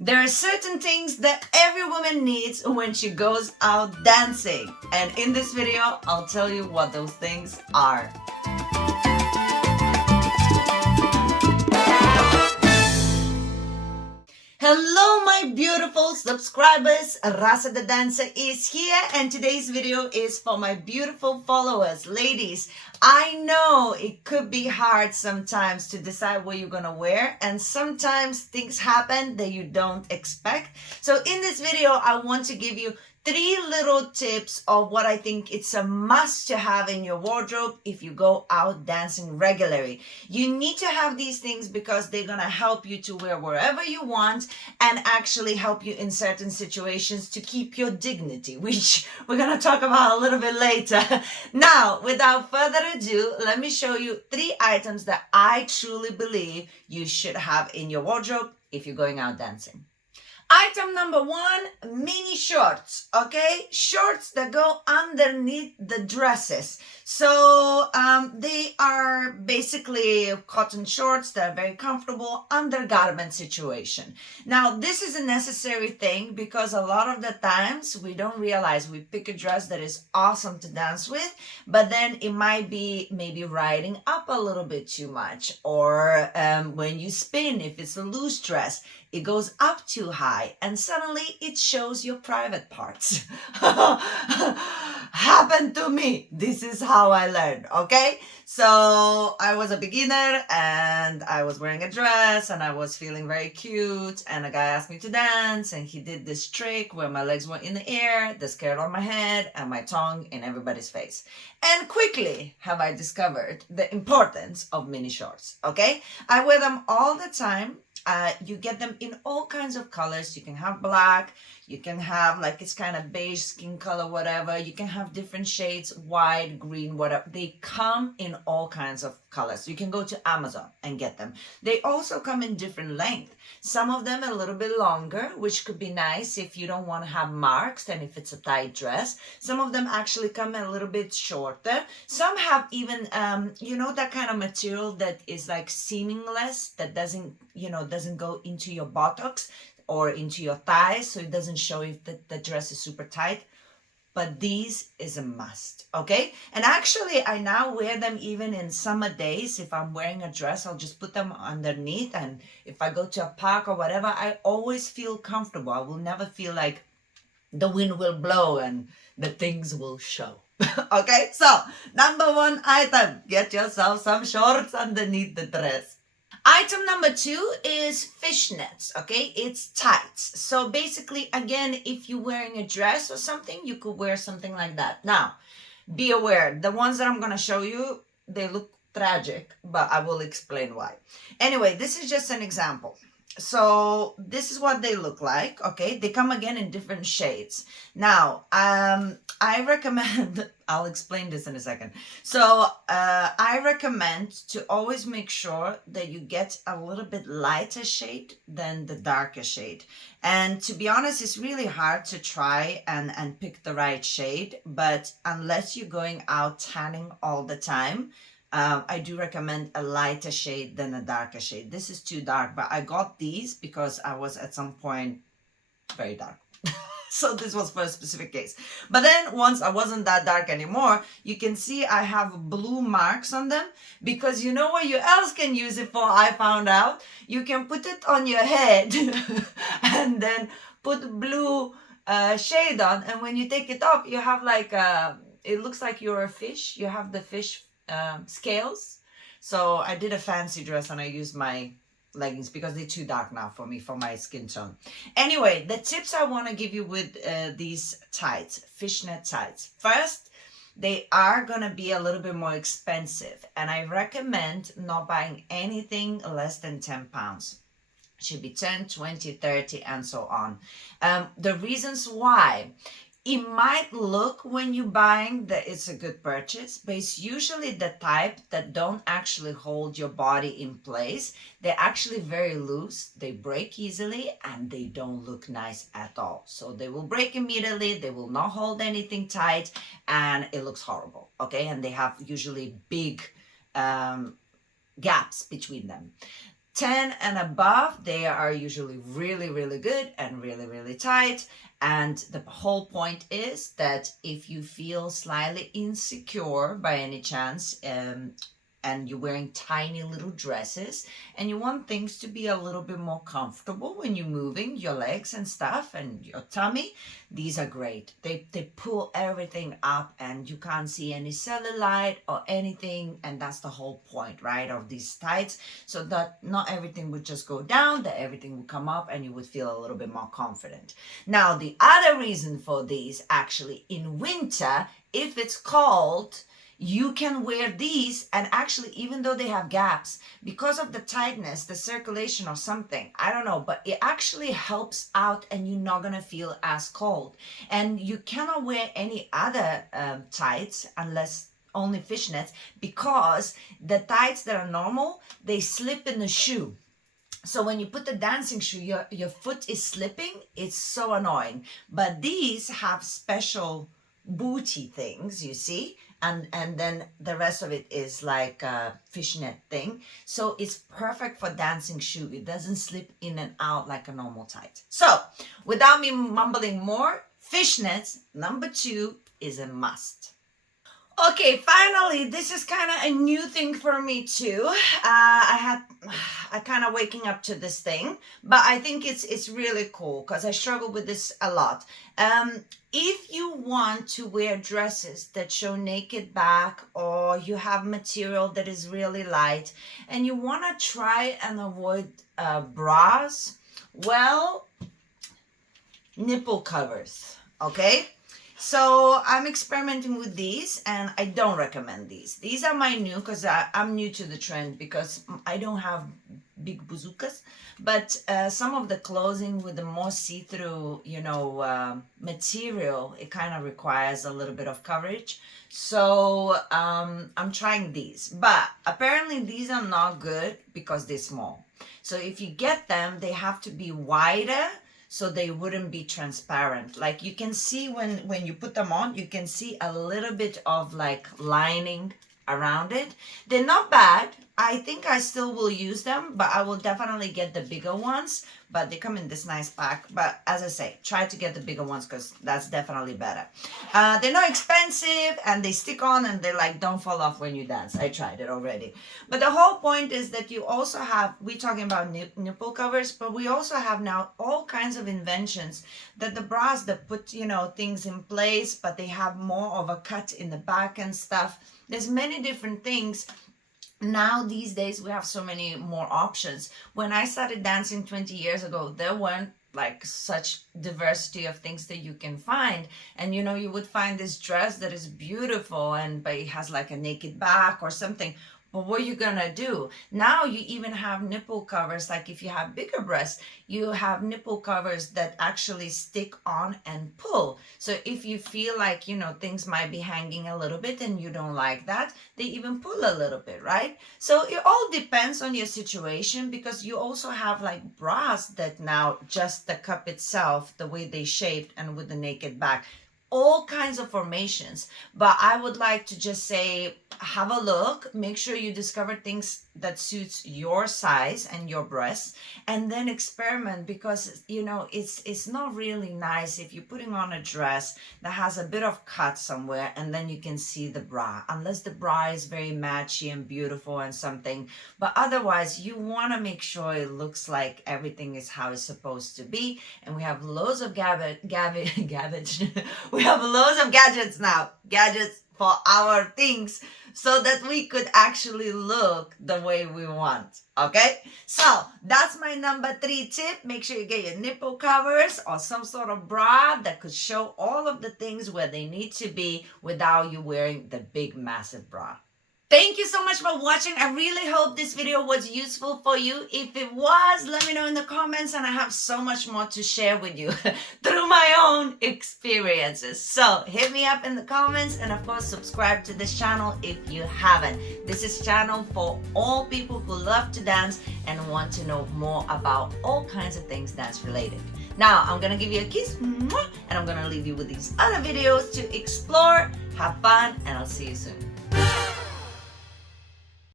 There are certain things that every woman needs when she goes out dancing. And in this video, I'll tell you what those things are. Hello my beautiful subscribers, Rasa the dancer is here and today's video is for my beautiful followers. Ladies, I know it could be hard sometimes to decide what you're gonna wear and sometimes things happen that you don't expect. So in this video, I want to give you 3 little tips of what I think it's a must to have in your wardrobe if you go out dancing regularly. You need to have these things because they're gonna help you to wear wherever you want and actually help you in certain situations to keep your dignity, which we're gonna talk about a little bit later. Now, without further ado, let me show you 3 items that I truly believe you should have in your wardrobe if you're going out dancing. Item number 1, mini shorts, okay? Shorts that go underneath the dresses. So they are basically cotton shorts that are very comfortable, undergarment situation. Now, this is a necessary thing because a lot of the times we don't realize we pick a dress that is awesome to dance with, but then it might be maybe riding up a little bit too much, or when you spin, if it's a loose dress, it goes up too high and suddenly it shows your private parts. Happened to me. This is how I learned, okay? So I was a beginner and I was wearing a dress and I was feeling very cute and a guy asked me to dance and he did this trick where my legs were in the air, the skirt on my head and my tongue in everybody's face. And quickly have I discovered the importance of mini shorts, okay? I wear them all the time. You get them in all kinds of colors. You can have black, you can have like it's kind of beige skin color, whatever. You can have different shades, white, green, whatever. They come in all kinds of colors. You can go to Amazon and get them. They also come in different length. Some of them a little bit longer, which could be nice if you don't want to have marks and if it's a tight dress. Some of them actually come a little bit shorter. Some have even, that kind of material that is like seamless, that doesn't go into your buttocks or into your thighs, so it doesn't show if the dress is super tight. But these is a must, okay? And actually, I now wear them even in summer days. If I'm wearing a dress, I'll just put them underneath. And if I go to a park or whatever, I always feel comfortable. I will never feel like the wind will blow and the things will show. Okay, so number 1 item, get yourself some shorts underneath the dress. Item number 2 is fishnets, okay? It's tights. So basically, again, if you're wearing a dress or something, you could wear something like that. Now, be aware, the ones that I'm going to show you, they look tragic, but I will explain why. Anyway, this is just an example. So this is what they look like, okay? They come again in different shades. Now, I recommend, I'll explain this in a second. So I recommend to always make sure that you get a little bit lighter shade than the darker shade. And to be honest, it's really hard to try and pick the right shade, but unless you're going out tanning all the time, I do recommend a lighter shade than a darker shade. This is too dark, but I got these because I was at some point very dark. So this was for a specific case. But then once I wasn't that dark anymore, you can see I have blue marks on them because you know what you else can use it for, I found out. You can put it on your head and then put blue shade on. And when you take it off, you have like, it looks like you're a fish. You have the fish scales. So I did a fancy dress and I used my leggings because they're too dark now for me, for my skin tone. Anyway, the tips I want to give you with these tights, fishnet tights. First, they are going to be a little bit more expensive and I recommend not buying anything less than 10 pounds. It should be 10, 20, 30 and so on. The reasons why: it might look when you're buying that it's a good purchase, but it's usually the type that don't actually hold your body in place. They're actually very loose, they break easily, and they don't look nice at all. So they will break immediately, they will not hold anything tight, and it looks horrible, okay? And they have usually big gaps between them. 10 and above, they are usually really, really good and really, really tight. And the whole point is that if you feel slightly insecure by any chance, and you're wearing tiny little dresses and you want things to be a little bit more comfortable when you're moving your legs and stuff and your tummy, these are great. They pull everything up and you can't see any cellulite or anything, and that's the whole point, right, of these tights, so that not everything would just go down, that everything would come up and you would feel a little bit more confident. Now, the other reason for these, actually, in winter, if it's cold, you can wear these, and actually, even though they have gaps, because of the tightness, the circulation or something, I don't know, but it actually helps out and you're not gonna feel as cold. And you cannot wear any other tights unless only fishnets, because the tights that are normal, they slip in the shoe. So when you put the dancing shoe, your foot is slipping. It's so annoying. But these have special booty things, you see, and then the rest of it is like a fishnet thing. So it's perfect for dancing shoe. It doesn't slip in and out like a normal tight. So without me mumbling more, fishnets, number 2, is a must. Okay, finally, this is kind of a new thing for me too. I kind of waking up to this thing, but I think it's really cool because I struggle with this a lot. If you want to wear dresses that show naked back, or you have material that is really light and you want to try and avoid bras, well, nipple covers, okay? So I'm experimenting with these and I don't recommend these. These are my new, because I'm new to the trend, because I don't have big bazookas, but some of the clothing with the more see-through, material, it kind of requires a little bit of coverage. So I'm trying these, but apparently these are not good because they're small. So if you get them, they have to be wider, so they wouldn't be transparent. Like you can see when you put them on, you can see a little bit of like lining around it. They're not bad. I think I still will use them, but I will definitely get the bigger ones. But they come in this nice pack. But as I say, try to get the bigger ones because that's definitely better. They're not expensive and they stick on and they like don't fall off when you dance. I tried it already. But the whole point is that you also have, we're talking about nipple covers, but we also have now all kinds of inventions that the bras that put, things in place, but they have more of a cut in the back and stuff. There's many different things. Now these days we have so many more options. When I started dancing 20 years ago, there weren't like such diversity of things that you can find. And you would find this dress that is beautiful but it has like a naked back or something. But what are you gonna do? Now you even have nipple covers. Like if you have bigger breasts, you have nipple covers that actually stick on and pull. So if you feel like, things might be hanging a little bit and you don't like that, they even pull a little bit, right? So it all depends on your situation, because you also have like bras that now just the cup itself, the way they shaped and with the naked back, all kinds of formations. But I would like to just say, have a look, make sure you discover things that suits your size and your breasts, and then experiment, because it's not really nice if you're putting on a dress that has a bit of cut somewhere and then you can see the bra, unless the bra is very matchy and beautiful and something. But otherwise you want to make sure it looks like everything is how it's supposed to be. And we have loads of we have loads of gadgets now, for our things, so that we could actually look the way we want. Okay, so that's my number 3 tip. Make sure you get your nipple covers or some sort of bra that could show all of the things where they need to be without you wearing the big massive bra. Thank you so much for watching. I really hope this video was useful for you. If it was, let me know in the comments, and I have so much more to share with you through my own experiences. So hit me up in the comments, and of course subscribe to this channel if you haven't. This is a channel for all people who love to dance and want to know more about all kinds of things dance related. Now I'm gonna give you a kiss, and I'm gonna leave you with these other videos to explore, have fun, and I'll see you soon.